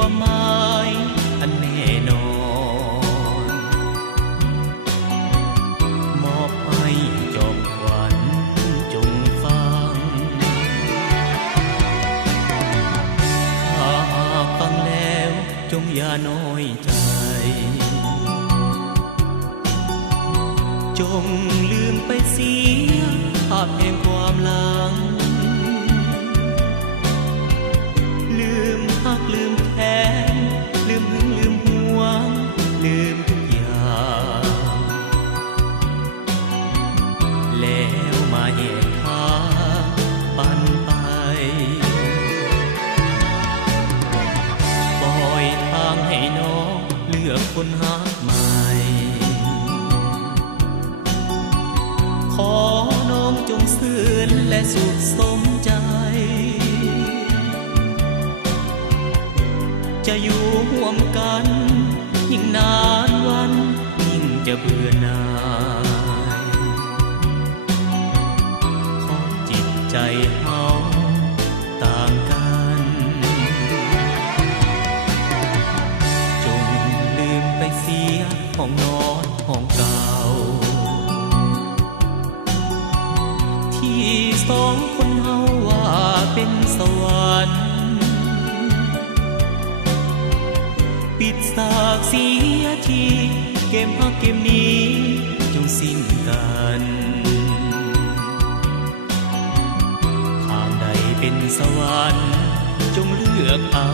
ความหมายอันแน่นอนมอบให้จอมขวัญจงฟังถ้าหากฟังแล้วจงอย่าน้อยใจจงลืมไปเสียภาพแห่งความหลังลืมหักลืมแค้นลืมหึงลืมหวงลืมทุกอย่างแล้วมาแยกทางปันไปปล่อยทางให้น้องเลือกคนหาใหม่ขอน้องจงซื่นและสุขสมใจจะอยู่ร่วมกันยิ่งนานวันยิ่งจะเบื่อหน่ายเพราะจิตใจเฮาต่างกันจงลืมไปเสียห้องนอนห้องเก่าที่สองคนเฮาว่าเป็นสวรรค์ปิดสากเสียทีเกมฮักเกมนี้จงสิ้นกันทางใดเป็นสวรรค์จงเลือกเอา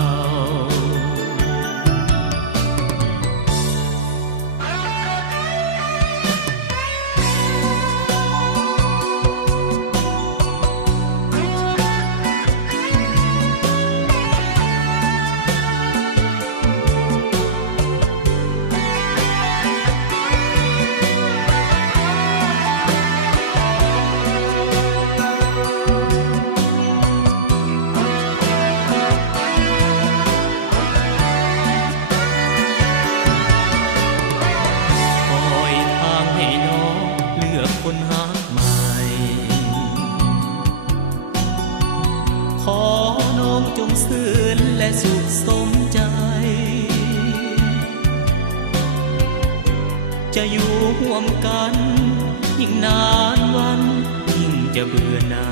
คนหาใหม่ขอน้องจงซื่นและสุขสมใจจะอยู่ร่วมกันยิ่งนานวันยิ่งจะเบื่อหน่า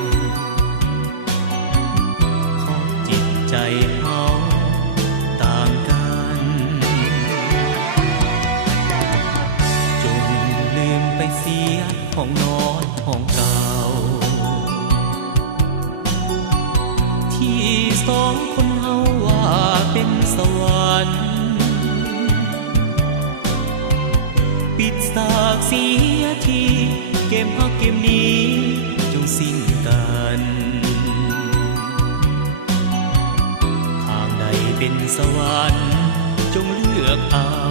ยเพราะจิตใจเฮาต่างกันไปเสียห้องนอนห้องเก่าที่สองคนเฮาว่าเป็นสวรรค์ปิดสากเสียทีเกมฮักเกมนี้จงสิ้นกันทางใดเป็นสวรรค์จงเลือกเอา